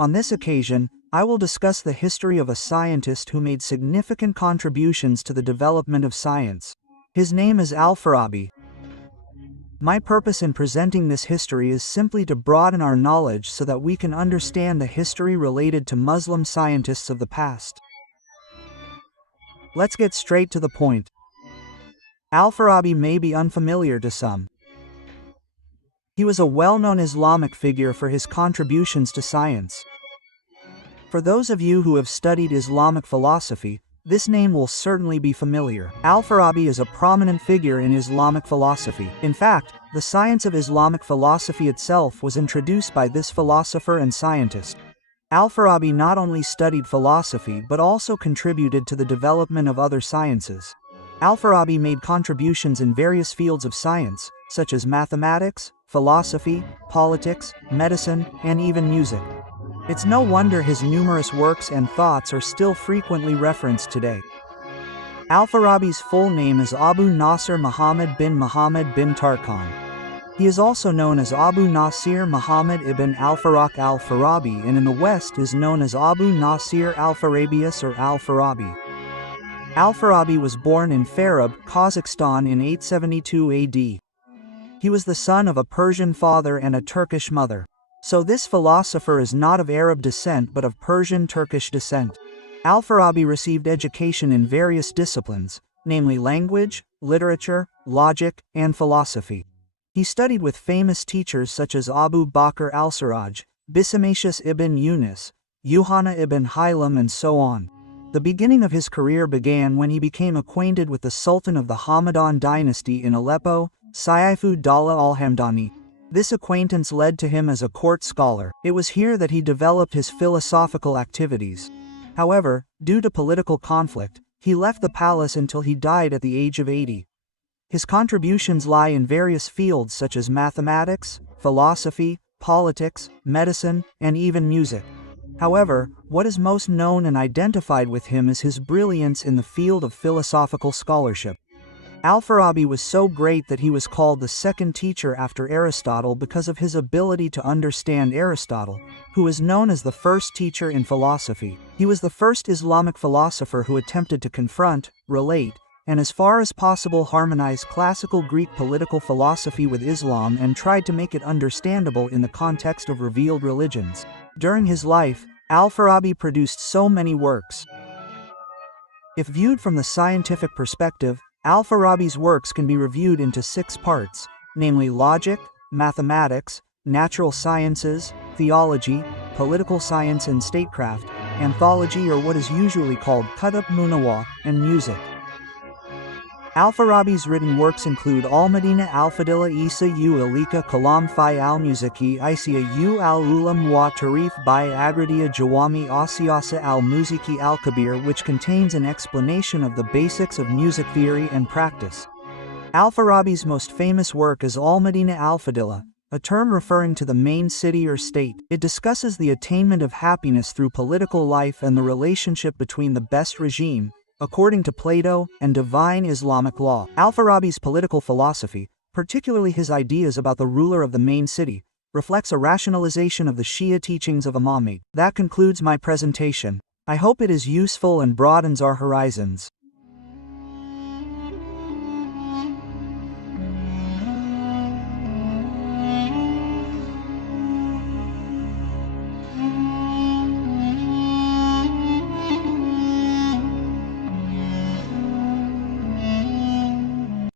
On this occasion, I will discuss the history of a scientist who made significant contributions to the development of science. His name is Al-Farabi. My purpose in presenting this history is simply to broaden our knowledge so that we can understand the history related to Muslim scientists of the past. Let's get straight to the point. Al-Farabi may be unfamiliar to some. He was a well-known Islamic figure for his contributions to science. For those of you who have studied Islamic philosophy, this name will certainly be familiar. Al-Farabi is a prominent figure in Islamic philosophy. In fact, the science of Islamic philosophy itself was introduced by this philosopher and scientist. Al-Farabi not only studied philosophy but also contributed to the development of other sciences. Al-Farabi made contributions in various fields of science, such as mathematics, philosophy, politics, medicine, and even music. It's no wonder his numerous works and thoughts are still frequently referenced today. Al-Farabi's full name is Abu Nasr Muhammad bin Tarkhan. He is also known as Abu Nasir Muhammad ibn al-Faraq al-Farabi, and in the West is known as Abu Nasir al-Farabius or al-Farabi. Al-Farabi was born in Farab, Kazakhstan in 872 AD. He was the son of a Persian father and a Turkish mother. So this philosopher is not of Arab descent but of Persian-Turkish descent. Al-Farabi received education in various disciplines, namely language, literature, logic, and philosophy. He studied with famous teachers such as Abu Bakr al-Siraj, Bismillah ibn Yunus, Yuhanna ibn Haylam, and so on. The beginning of his career began when he became acquainted with the Sultan of the Hamadan dynasty in Aleppo, Sayf-ud-Dawla al-Hamdani. This acquaintance led to him as a court scholar. It was here that he developed his philosophical activities. However, due to political conflict, he left the palace until he died at the age of 80. His contributions lie in various fields such as mathematics, philosophy, politics, medicine, and even music. However, what is most known and identified with him is his brilliance in the field of philosophical scholarship. Al-Farabi was so great that he was called the second teacher after Aristotle because of his ability to understand Aristotle, who is known as the first teacher in philosophy. He was the first Islamic philosopher who attempted to confront, relate, and as far as possible harmonize classical Greek political philosophy with Islam and tried to make it understandable in the context of revealed religions. During his life, Al-Farabi produced so many works. If viewed from the scientific perspective, Al-Farabi's works can be reviewed into 6 parts, namely logic, mathematics, natural sciences, theology, political science and statecraft, anthology or what is usually called Kutub Munawa, and music. Al-Farabi's written works include Al-Madina Al-Fadila Isa U Alika Kalam Fi Al-Musiki Isia U Al-Ulam Wa Tarif Bi Agradia Jawami Asiyasa Al-Musiki Al-Kabir, which contains an explanation of the basics of music theory and practice. Al-Farabi's most famous work is Al-Madina Al-Fadila, a term referring to the main city or state. It discusses the attainment of happiness through political life and the relationship between the best regime, according to Plato, and divine Islamic law. Al-Farabi's political philosophy, particularly his ideas about the ruler of the main city, reflects a rationalization of the Shia teachings of Imamate. That concludes my presentation. I hope it is useful and broadens our horizons.